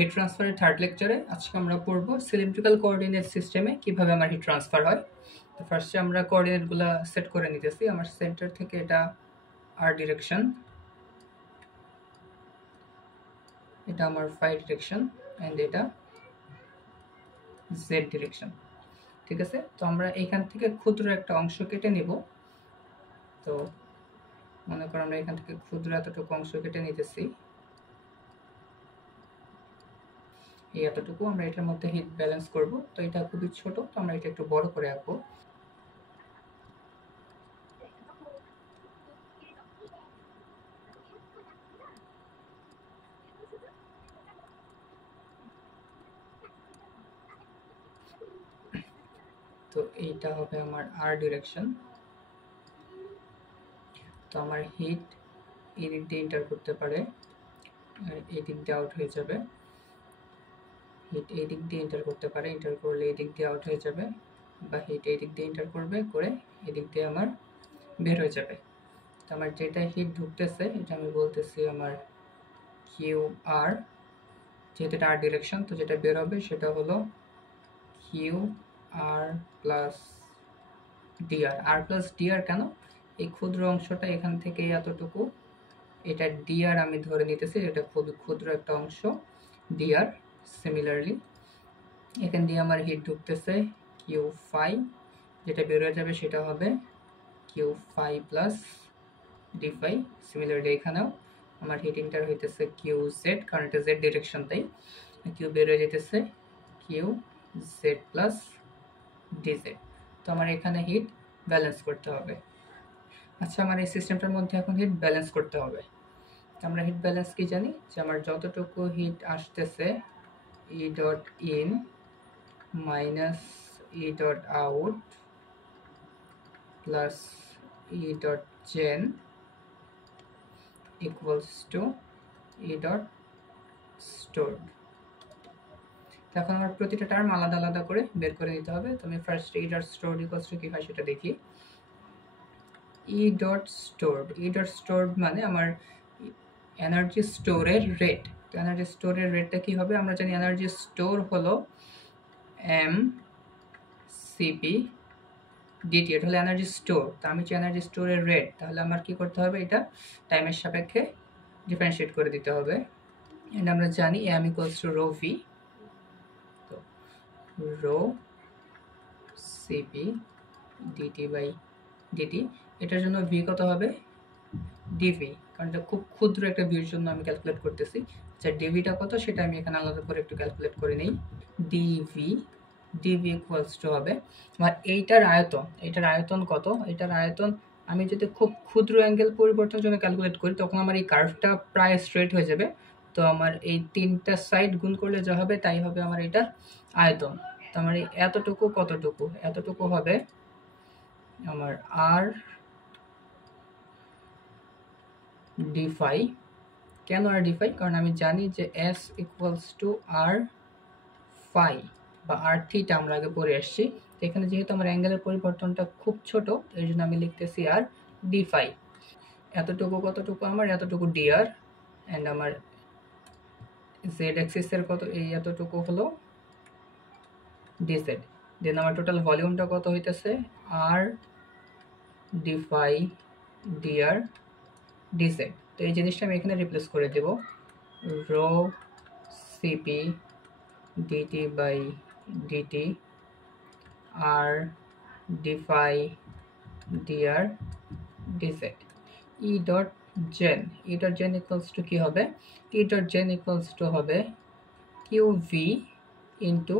Hit ট্রান্সফারের third লেকচারে আজকে আমরা পড়ব সিলিন্ড্রিক্যাল কোঅর্ডিনেট সিস্টেমে কিভাবে আমার হিট ট্রান্সফার হয়। তো ফার্স্টে আমরা কোঅর্ডিনেটগুলো সেট করে নিতেছি। আমার সেন্টার থেকে এটা আর ডিরেকশন, এটা আমার ফাই ডিরেকশন অ্যান্ড এটা জেড ডিরেকশন। ঠিক আছে, তো আমরা এখান থেকে ক্ষুদ্র একটা অংশ কেটে নিব। তো মনে করো আমরা এখান থেকে ক্ষুদ্র এতটুকু অংশ কেটে নিতেছি, এই এতটুকু আমরা এটার মধ্যে হিট ব্যালেন্স করব। তো এটা খুবই ছোট, তো আমরা এটা একটু বড় করে আঁকবো। তো এইটা হবে আমার আর ডিরেকশন। তো আমার হিট এই দিক দিয়ে এন্টার করতে পারে আর এই দিক দিয়ে আউট হয়ে যাবে। হিট এই দিক দিয়ে এন্টার করতে পারে, এন্টার করলে এই দিক দিয়ে আউট হয়ে যাবে, বা হিট এই দিক দিয়ে এন্টার করবে, করে এই দিক দিয়ে আমার বের হয়ে যাবে। তো আমার যেটা হিট ঢুকতেছে এটা আমি বলতেছি আমার কিউ আর, যেহেতু এটা আর ডিরেকশন, তো যেটা বের হবে সেটা হলো কিউ আর প্লাস ডিআর। আর প্লাস ডিআর কেন? এই ক্ষুদ্র অংশটা এখান থেকে এতটুকু, এটা ডিআর আমি ধরে নিতেছি, এটা খুবই ক্ষুদ্র একটা অংশ ডিআর। সিমিলারলি এখান দিয়ে আমার হিট ঢুকতেছে কিউ ফাই, যেটা বেরোয় যাবে সেটা হবে Q phi plus D phi. Similarly এখানেও আমার হিট ইন্টার হইতেছে কিউ জেড, কারণ এটা জেড ডিরেকশন, তাই কিউ বেরোয় যেতেছে Q Z plus D Z. তো আমার এখানে হিট ব্যালেন্স করতে হবে। আচ্ছা, আমার এই সিস্টেমটার মধ্যে এখন হিট ব্যালেন্স করতে হবে। আমরা হিট ব্যালেন্স কি জানি, যে আমার যতটুকু হিট আসতেছে E dot in minus E dot out plus E dot gen equals to E dot stored. এখন আমার প্রতিটা টার্ম আলাদা আলাদা করে বের করে নিতে হবে। তো আমি first E dot stored equals to কি হয় সেটা দেখি। ই ডট স্টোরড মানে আমার এনার্জি স্টোরের রেট। তো এনার্জি স্টোরের রেটটা কি হবে? আমরা জানি এনার্জি স্টোর হলো এম সিপি ডিটি, এটা হলো এনার্জি স্টোর। তো আমি যে এনার্জি স্টোরের রেট, তাহলে আমার কি করতে হবে, এটা টাইমের সাপেক্ষে ডিফারেন্সিয়েট করে দিতে হবে। এন্ড আমরা জানি M equals to rho V, তো rho CP DT by DT. এটার জন্য ভি কত হবে? ডিভি, কারণ এটা খুব ক্ষুদ্র একটা ভির জন্য আমি ক্যালকুলেট করতেছি। আচ্ছা, ডিভিটা কত সেটা আমি এখানে আলাদা করে একটু ক্যালকুলেট করে নিই। ডিভি ইকুয়ালস টু হবে আমার এইটার আয়তন। এটার আয়তন কত? এটার আয়তন আমি যদি খুব ক্ষুদ্র অ্যাঙ্গেল পরিবর্তনের জন্য ক্যালকুলেট করি, তখন আমার এই কার্ভটা প্রায় স্ট্রেট হয়ে যাবে। তো আমার এই তিনটা সাইড গুণ করলে যা হবে তাই হবে আমার এটার আয়তন। তো আমার এই এতটুকু কতটুকু? এতটুকু হবে আমার আর ডি ফাই। কেন আর ডি ফাই? কারণ আমি জানি যে S equals to R phi বা আর থিটা আমরা আগে পড়ে আসছি। তো এখানে যেহেতু আমার অ্যাঙ্গেলের পরিবর্তনটা খুব ছোট, এই জন্য আমি লিখতেছি আর ডি ফাই। এতটুকু কতটুকু? আমার এতটুকু ডিআর, অ্যান্ড আমার জেড অ্যাক্সিসের কত, এই এতটুকু হলো ডিজেড। দেন আমার টোটাল ভলিউমটা কত হইতেছে? R D phi DR DZ. তো এই জিনিসটা আমি এখানে রিপ্লেস করে দেব, rho CP DT by DT R D phi DR DZ. E dot gen, E dot gen equals to কি হবে? E dot gen equals to হবে কিউ ভি ইন্টু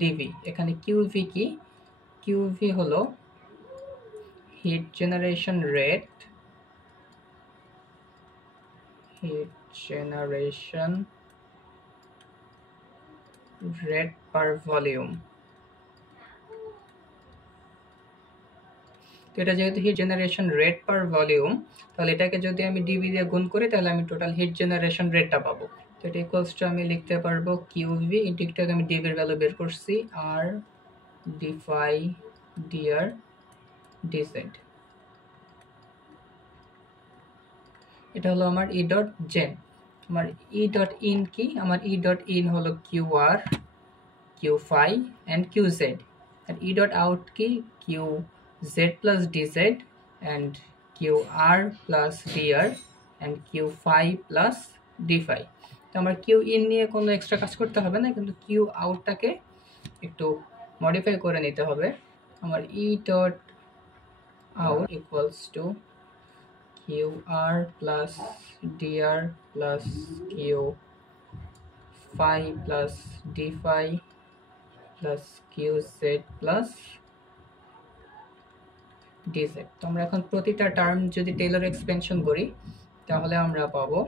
ডিভি। এখানে কিউ ভি কি? কিউ ভি হলো heat generation rate, heat generation rate per volume. তো এটা যেহেতু heat generation rate per volume, তাহলে এটাকে যদি আমি ডিভি দিয়ে গুণ করি তাহলে আমি টোটাল হিট জেনারেশন রেটটা পাবো। তো এটা ইকুয়ালস টু আমি লিখতে পারবো কিউভি ইন্টু, একটু আমি ডিভির ভ্যালু বের করছি, আর ডি ফাই ডিআর ডিজেড। এটা হলো আমার ই ডট জেন। আমার ই ডট ইন কি, আমার ই ডট ইন হলো Q R, Q phi and Q Z, আর ই ডট আউট কি Q Z plus D Z and Q R plus D R and Q phi plus D phi. তো আমার Q in নিয়ে কোনো extra কাজ করতে হবে না, কিন্তু কিউ আউটটাকে একটু মডিফাই করে নিতে হবে। আমার E dot out equals to Q R plus D R plus Q phi plus D phi plus Q Z plus D Z. তো আমরা এখন প্রতিটা টার্ম যদি টেলর এক্সপেনশন করি তাহলে আমরা পাবো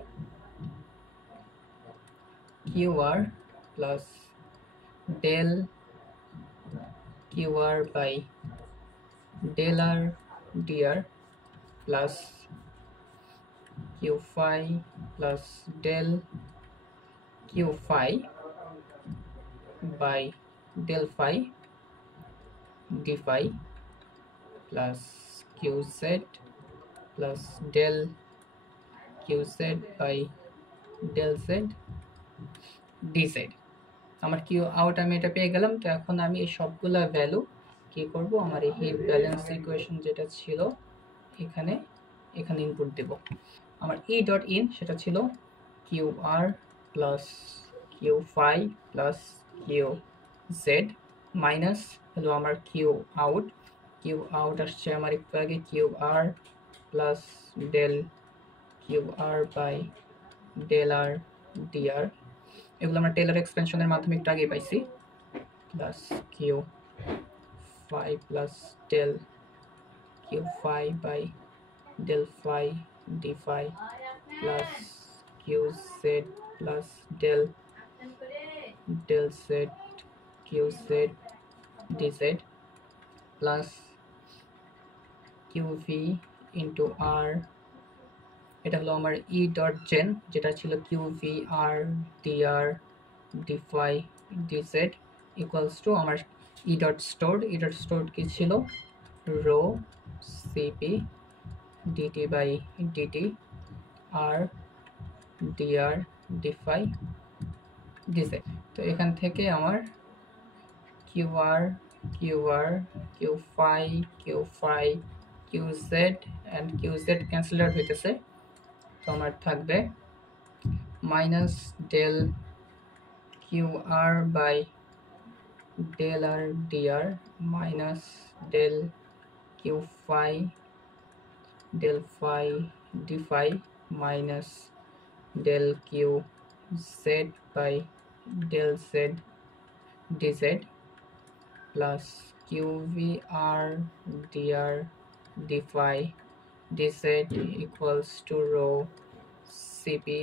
Q R plus del Q R by del R D R plus Q phi plus del Q phi by del phi D phi plus Q Z plus del Q Z by del Z D Z. আমার Q out আমি এটা পেয়ে গেলাম। তো এখন আমি এই সবগুলা ভ্যালু কি করব, আমার এই হিট ব্যালেন্স ইকুয়েশন যেটা ছিল এখানে ইনপুট দেব। আমার ই ডট ইন সেটা ছিল Q R plus Q phi plus Q Z minus হলো আমার কিউ আউট আসছে আমার একটু আগে Q R plus del Q R by del R D R, এগুলো আমরা টেলর এক্সপেনশনের মাধ্যমে একটু আগে পাইছি, plus Q phi plus del Q phi by del phi D phi plus Q Z plus del Z Q Z D Z plus Q V into R, এটা হলো আমার ই ডট জেন যেটা ছিল Q V R D R D phi D Z equals to আমার E dot stored কি ছিল rho CP DT by DT R D R D phi D Z. তো এখান থেকে আমার Q R Q phi Q Z and Q Z cancel out হইতেছে। তো আমার থাকবে minus del Q R by del R D R minus del Q phi D phi minus del Q Z by del Z D Z plus Q V R D phi D Z equals to rho CP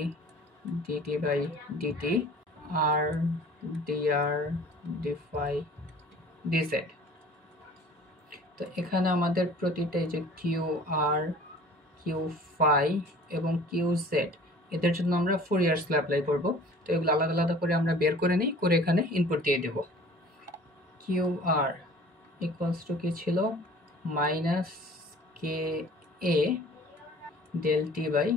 DT by DT R D phi D Z. তো এখানে আমাদের প্রতিটা যে q আর Q phi এবং q z এদের জন্য আমরা Fourier ল apply করব। তো এগুলো আলাদা আলাদা করে আমরা বের করে নিই, করে এখানে ইনপুট দিয়ে দেব। কিউ আর ইকুয়ালস টু কি ছিল minus K A del T by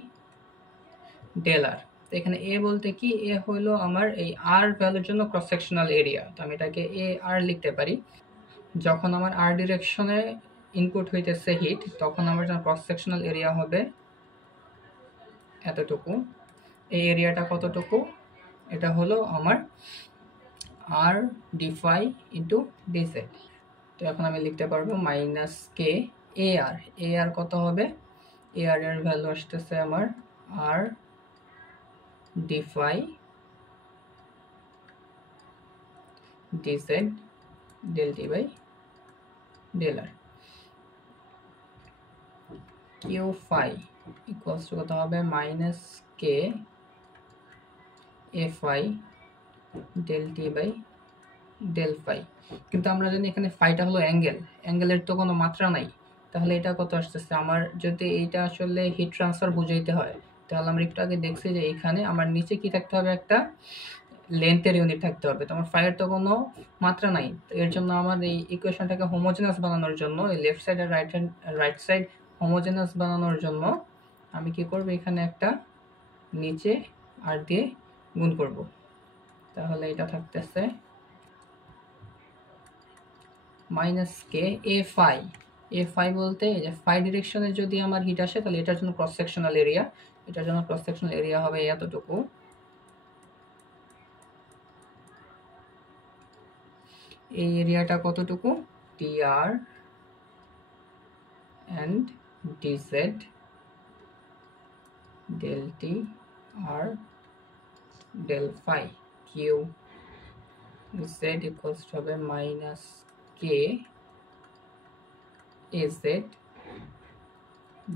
del R. তো এখানে এ বলতে কি, এ হলো আমার এই আর ভ্যালুর জন্য ক্রস সেকশনাল এরিয়া। তো আমি এটাকে এ আর লিখতে পারি। যখন আমার আর ডিরেকশনে ইনপুট হইতেছে হিট, তখন আমার যখন ক্রস সেকশনাল এরিয়া হবে এতটুকু। এই এরিয়াটা কতটুকু, এটা হলো আমার R D phi into D Z. তো এখন আমি লিখতে পারবো মাইনাস কে এ আর কত হবে, এ আর এর ভ্যালু আসতেছে আমার R D phi D Z del T by del R. Q phi equals to কত হবে minus K A phi del T by del phi. কিন্তু আমরা জানি এখানে ফাইটা হলো অ্যাঙ্গেলের তো কোনো মাত্রা নাই, তাহলে এটা কত আসতেছে আমার, যদি এইটা আসলে হিট ট্রান্সফার বুঝাইতে হয় তাহলে আমরা একটু আগে দেখছি যে এখানে আমার নিচে কি থাকতে হবে, একটা লেন্থের ইউনিট থাকতে হবে। তো আমার ফাইয়ের তো কোনো মাত্রা নাই, তো এর জন্য আমার এই ইকুয়েশনটাকে হোমোজেনাস বানানোর জন্য, এই লেফট সাইড আর রাইট সাইড হোমোজেনাস বানানোর জন্য আমি কি করব, এখানে একটা নিচে আর দিয়ে গুণ করব, তাহলে এটা থাকতেছে minus K A phi. A phi বলতে এই যে ফাই ডিরেকশনে যদি আমার হিট আসে তাহলে এটার জন্য ক্রস সেকশনাল এরিয়া, এটার জন্য ক্রস সেকশনাল এরিয়া হবে এতটুকু। এই এরিয়াটা কতটুকু? dr and dz del t r del phi q z equals to হবে minus K az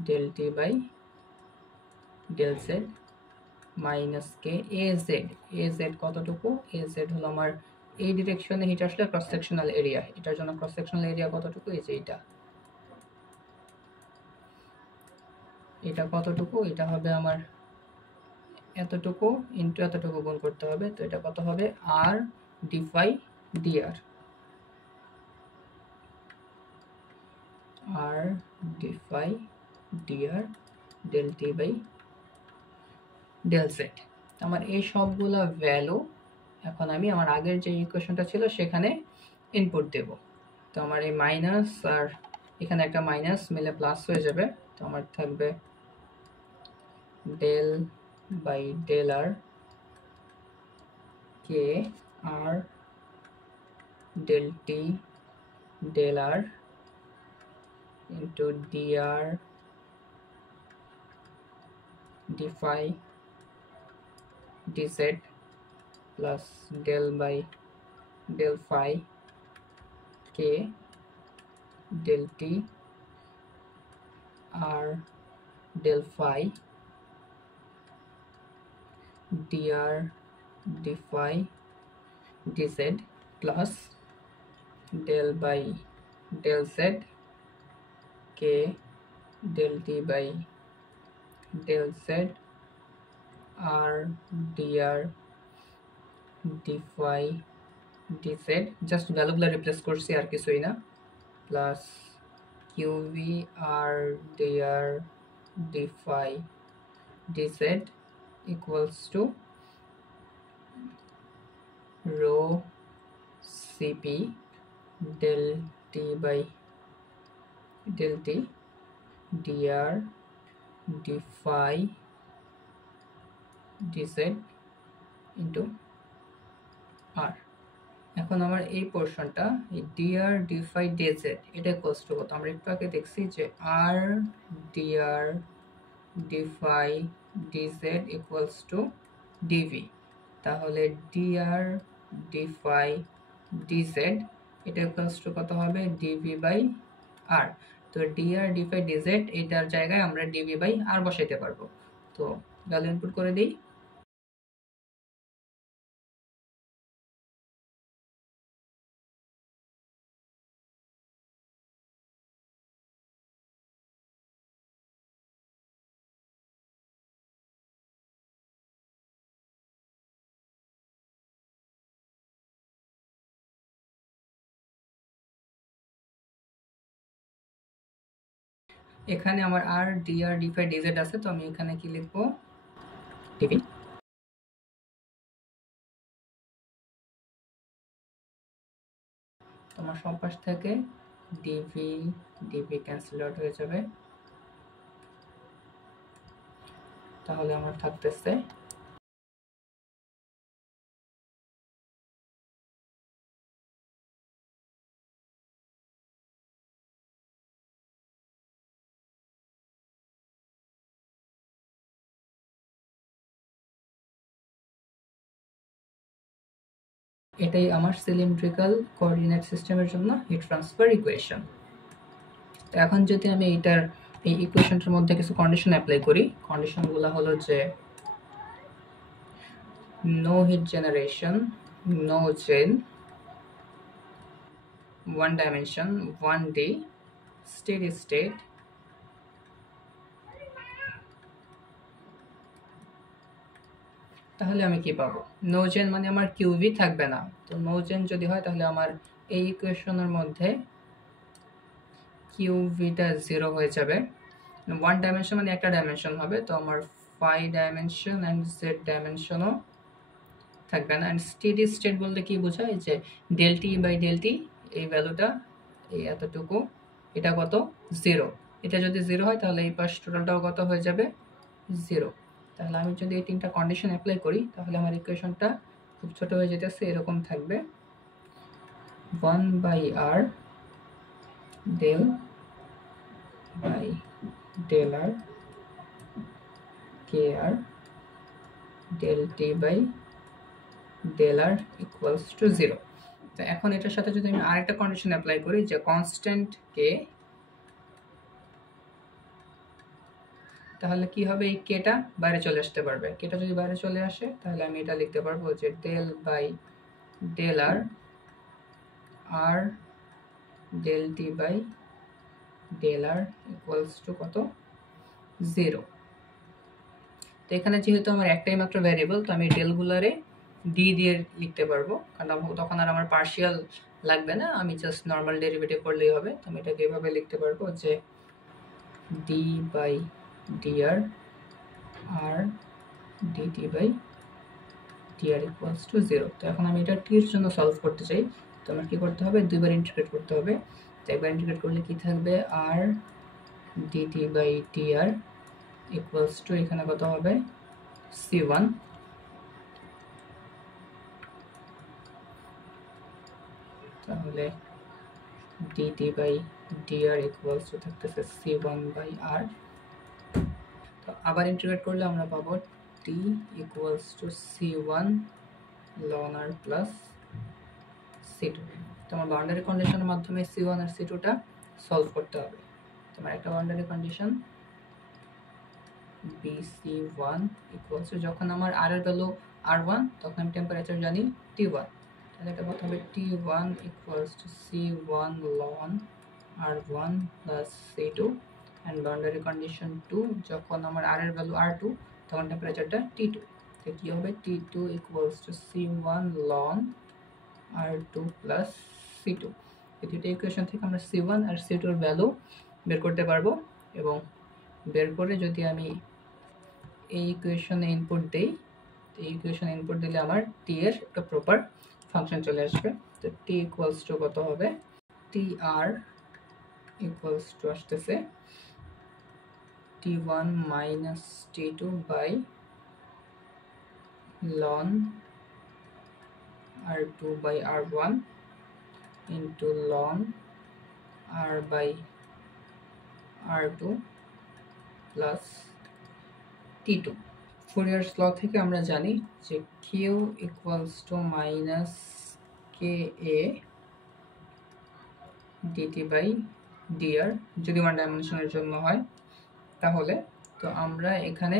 del t by del z minus K az। az কতটুকু? az হলো আমার এই ডিরেকশনে হিট আসলে ক্রস সেকশনাল এরিয়া, এটার জন্য ক্রস সেকশনাল এরিয়া কতটুকু? এই যে এটা কতটুকু? এটা হবে আমার এতটুকু ইনটু এতটুকু গুণ করতে হবে, তো এটা কত হবে? R D phi DR, R D phi DR del T by del Z. আমার এই সবগুলা ভ্যালু এখন আমি আমার আগের যে ইকুয়েশনটা ছিল সেখানে ইনপুট দেব। তো আমার এই মাইনাস আর এখানে একটা মাইনাস মিলে প্লাস হয়ে যাবে, তো আমার থাকবে del by del r k r del t del r into dr d phi dz plus del by del phi k del t r del phi dr d phi dz plus del by del z k del t by del z r dr d phi dz, just ভ্যালুগুলো replace করছি আর কিছুই না, plus qv r dr d phi dz equals to rho cp del t by del t dr d phi dz into r। এখন আমার এই পোর্শনটা এই dr d phi dz এটা ইকুয়ালস টু কত? আমরা একটু আগে দেখছি যে r dr d phi dz equals to dv, তাহলে dr d phi dz এটা ইকুয়ালস টু কত হবে? dv by r। তো dr d phi dz এটার জায়গায় আমরা dv বাই r বসাইতে পারবো, তো ভ্যালু ইনপুট করে দিই। এখানে আমার r dr d phi dz আছে, তো আমি এখানে কি লিখবো? dv। তোমার সব পাশ থেকে dv dv ক্যান্সেল আউট হয়ে যাবে, তাহলে আমার থাকতেছে এটাই আমার সিলিন্ড্রিক্যাল কোঅর্ডিনেট সিস্টেমের জন্য হিট ট্রান্সফার ইকুয়েশন। তো এখন যদি আমি এই ইকুয়েশনটার মধ্যে কিছু কন্ডিশন অ্যাপ্লাই করি, কন্ডিশনগুলো হলো যে no heat generation, no gen, one dimension, 1D, steady state, তাহলে আমি কি পাবো? নো জেন মানে আমার কিউভি থাকবে না, তো নো জেন যদি হয় তাহলে আমার এই ইকুয়েশনের মধ্যে কিউভিটা 0 হয়ে যাবে। ওয়ান ডাইমেনশন মানে একটা ডাইমেনশন হবে, তো আমার ফাই ডাইমেনশন অ্যান্ড জেড ডাইমেনশনও থাকবে না। অ্যান্ড স্টেডি স্টেট বলতে কি বোঝায়, যে del T by del t, এই ভ্যালুটা এই এতটুকু, এটা কত 0। এটা যদি 0 হয় তাহলে এই পাশ টোটালটাও কত হয়ে যাবে 0। তাহলে আমি যদি এই 3টা কন্ডিশন অ্যাপ্লাই করি তাহলে আমার ইকুয়েশনটা খুব ছোট হয়ে যেতেছে, এরকম থাকবে 1/r del by del r kr del t by del r equals to 0। তো এখন এটার সাথে যদি আমি আরেকটা কন্ডিশন অ্যাপ্লাই করি, যে কনস্ট্যান্ট কে, তাহলে কি হবে, এই কেটা বাইরে চলে আসতে পারবে। কেটা যদি বাইরে চলে আসে তাহলে আমি এটা লিখতে পারবো যে del by del r r del T by del r equals to কত 0। তো এখানে যেহেতু আমার একটাই মাত্র ভ্যারিয়েবল, তো আমি ডেলগুলারে ডি দিয়ে লিখতে পারবো, কারণ তখন আর আমার পার্শিয়াল লাগবে না, আমি জাস্ট নর্মাল ডেরিভেটিভ করলেই হবে। তো আমি এটাকে এভাবে লিখতে পারবো যে d by dr r DT by DR equals to 0। তো এখন আমি এটা টির জন্য সলভ করতে চাই, তো আমার কি করতে হবে, দুইবার ইন্টিগ্রেট করতে হবে। তো একবার ইন্টিগ্রেট করলে কি থাকবে, R DT by DR equals to এখানে কত হবে c1, তাহলে DT by DR equals to থাকতেছে c1 বাই আর। তো আবার ইন্টিগ্রেট করলে আমরা পাবো t equals to c1 ln r plus c2। তোমার বাউন্ডারি কন্ডিশনের মাধ্যমে c1 আর c2টা সলভ করতে হবে। তোমার একটা boundary condition bc1 equals to, যখন আমার r এর ভ্যালু r1 তখন আমি টেম্পারেচার জানি t1, তাহলে এটা কত হবে t1 equals to c1 ln r1 plus c2। And boundary condition 2, যখন আমার r এর ভ্যালু r2 তখন টেম্পারেচারটা t2, তো কি হবে t2 equals to c1 ln r2 plus c2। এই দুটো ইকুয়েশন থেকে আমরা c1 আর c2 এর ভ্যালু বের করতে পারবো, এবং বের করে যদি আমি এই ইকুয়েশনে ইনপুট দেই, এই ইকুয়েশনে ইনপুট দিলে আমার t এর একটা প্রপার ফাংশন চলে আসবে। তো t ইকুয়ালস টু কত হবে, tr ইকুয়ালস টু আসতেছে t1 minus t2 by ln r2 by r1 into ln r by r2 plus t2। Fourier's law থেকে আমরা জানি যে q equals to minus ka dt by dr, যদি one ডাইমেনশনের জন্য হয় তাহলে। তো আমরা এখানে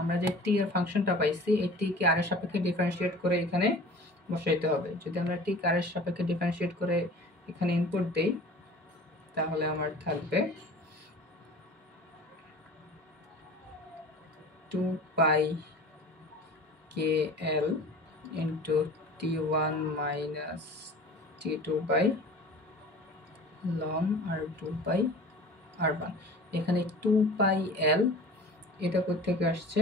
আমরা যে t এর ফাংশনটা পাইছি, এই t কে r এর সাপেক্ষে ডিফারেন্সিয়েট করে এখানে বসাইতে হবে। যদি আমরা t কে r এর সাপেক্ষে ডিফারেন্সিয়েট করে এখানে ইনপুট দেই তাহলে আমার থাকবে 2 pi kl into t1 minus t2 by ln r2 by r1। এখানে 2 পাই l এটা কোত্থেকে আসছে,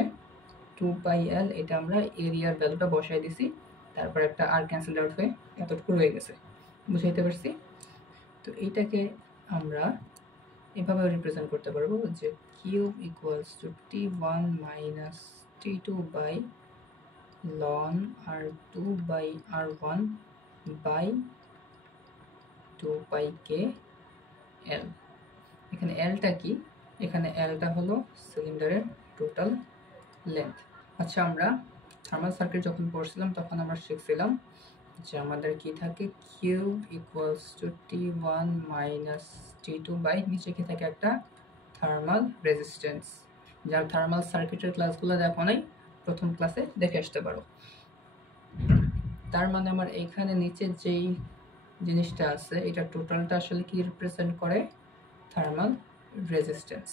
2 পাই l এটা আমরা এরিয়ার ভ্যালুটা বসাই দিছি, তারপর একটা r ক্যান্সেল আউট হয়ে এতটুকু রয়ে গেছে, বুঝাইতে পারছি। তো এইটাকে আমরা এভাবে রিপ্রেজেন্ট করতে পারবো যে cube equals to t1 minus t2 by ln r2 by r1 by 2 pi k l। এখানে lটা কি, এখানে lটা হলো সিলিন্ডারের টোটাল লেন্থ। আচ্ছা, আমরা থার্মাল সার্কিট যখন পড়ছিলাম তখন আমরা শিখছিলাম যে আমাদের কি থাকে, cube equals to t1 minus t2 by নিচে কি থাকে একটা থার্মাল রেজিস্ট্যান্স। যার থার্মাল সার্কিটের ক্লাসগুলো দেখো নাই, প্রথম ক্লাসে দেখে আসতে পারো। তার মানে আমার এখানে নিচে যেই জিনিসটা আছে এটা টোটালটা আসলে কি রিপ্রেজেন্ট করে, থার্মাল রেজিস্ট্যান্স।